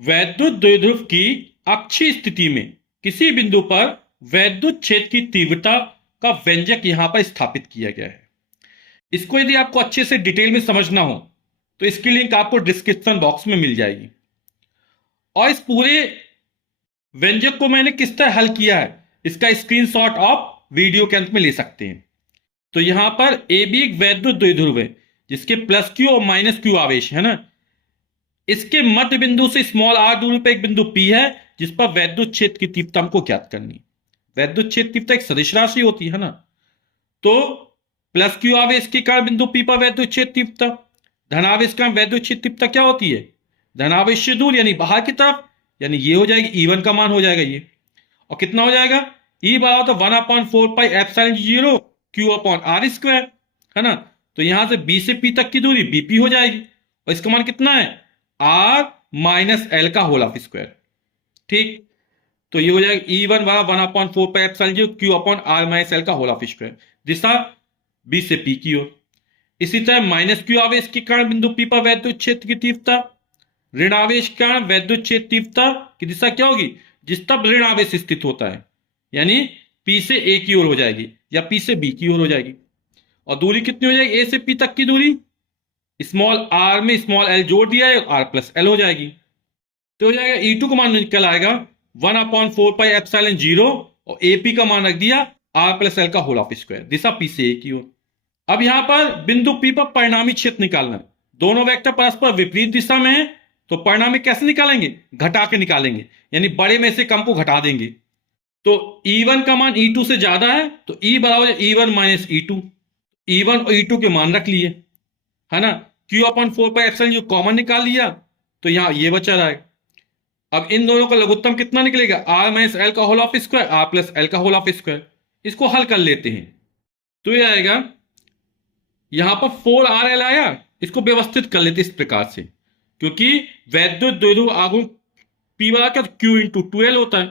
वैद्युत द्विध्रुव की अक्षीय स्थिति में किसी बिंदु पर वैद्युत क्षेत्र की तीव्रता का व्यंजक यहां पर स्थापित किया गया है। इसको यदि आपको अच्छे से डिटेल में समझना हो तो इसकी लिंक आपको डिस्क्रिप्शन बॉक्स में मिल जाएगी। और इस पूरे व्यंजक को मैंने किस तरह हल किया है इसका स्क्रीनशॉट आप वीडियो के अंत में ले सकते हैं। तो यहां पर ए बी एक वैद्युत द्विध्रुव है जिसके प्लस क्यू और माइनस क्यू आवेश है ना। इसके मध्य बिंदु से स्मॉल आर दूरी पर एक बिंदु पी है जिस पर वैद्युत क्षेत्र की तीव्रता हमको ज्ञात करनी। वैद्युत क्षेत्र तीव्रता एक सदिश राशि होती है ना। तो प्लस क्यू आवेश के कारण बिंदु पी पर वैद्युत क्षेत्र तीव्रता, धनावेश का वैद्युत क्षेत्र तीव्रता क्या होती है, धनावेश से दूर यानी बाहर की तरफ, यानी ये हो जाएगी E1 का मान हो जाएगा ये। और कितना हो जाएगा, E बराबर तो 1/4πε0 Q अपॉन आर स्क्वायर है ना। तो यहां से B से P तक की दूरी BP हो जाएगी और इसका मान कितना है R माइनस L का होल ऑफ स्क्वायर। ठीक, तो ये हो जाएगा E1 बराबर 1/4πε0 Q upon R minus L का होल ऑफ स्क्वायर, दिशा B से P की ओर। इसी तरह माइनस क्यू आवेश के कारण बिंदु P पर वैद्युत क्षेत्र की तीव्रता, ऋण आवेश के कारण वैद्युत क्षेत्र तीव्रता की दिशा क्या होगी, जिस तब ऋण आवेश स्थित होता है, यानी P से A की ओर हो जाएगी या P से B की ओर हो जाएगी। और दूरी कितनी हो जाएगी, A से P तक की दूरी, स्मॉल r में स्मॉल l जोड़ दिया है, r प्लस l हो जाएगी। तो हो जाएगा E2 का मान निकल आएगा 1/4πε0 और AP का मान रख दिया r प्लस l का होल ऑफ स्क्वायर, दिशा P से A की ओर। अब यहां पर बिंदु P पर परिणामी क्षेत्र निकालना है। दोनों वेक्टर परस्पर विपरीत दिशा में है तो परिणामी कैसे निकालेंगे, घटा के निकालेंगे, यानी बड़े में से कम को घटा देंगे। तो E1 का मान E2 से ज्यादा है तो E बराबर E1 माइनस E2। E1 और E2 के मान रख लिए है ना। Q अपॉन 4πε जो कॉमन निकाल लिया तो यहां ये बचा रहा है। अब इन दोनों का लघुत्तम कितना निकलेगा, R माइनस L का whole of square, R plus L का होल ऑफ स्क्वायर। इसको हल कर लेते हैं तो ये आएगा, यहां पर 4RL आया, इसको व्यवस्थित कर लेते इस प्रकार से, क्योंकि वैद्युत द्विध्रुव आघूर्ण P वाला का Q इंटू 2L होता है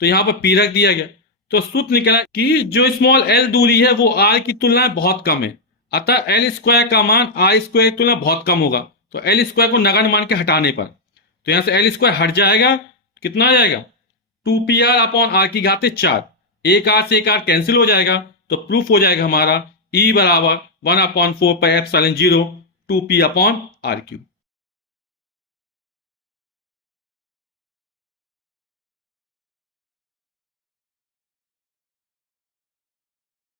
तो यहां पर P रख दिया गया। तो सूत्र निकला कि जो स्मॉल l दूरी है वो R की तुलना में बहुत कम है, अतः L स्क्वायर का मान R स्क्वायर की तुलना में बहुत कम होगा। तो L स्क्वायर को नगण्य मान के हटाने पर तो यहां से L स्क्वायर हट जाएगा, कितना आ जाएगा 2PR अपॉन R की घाते 4, एक R से एक R कैंसिल हो जाएगा। तो प्रूफ हो जाएगा हमारा E बराबर 1/4πε0 2P अपॉन R क्यूब।